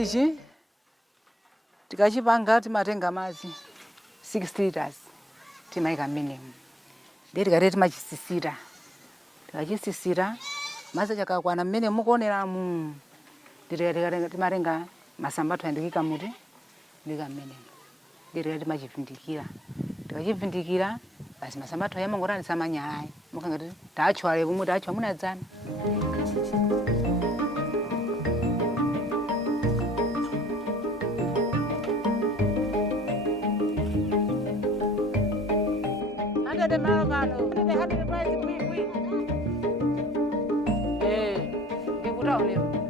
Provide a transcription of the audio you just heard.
Ichi tikachipanga timatenga madzi 60 liters timaika minimum ndetikati timachisisira tikachisisira madzi achakakwana mmene mukuoneramu timatenga masambatho andikika muti ndika minimum ndetikati timachivindikira tikachivindikira basi masambatho ayamangotani samanyalayi mukangati tachwale kumwe tachwa munadzana. De malo malo, de dejar de país muy muy. Diputado Nero.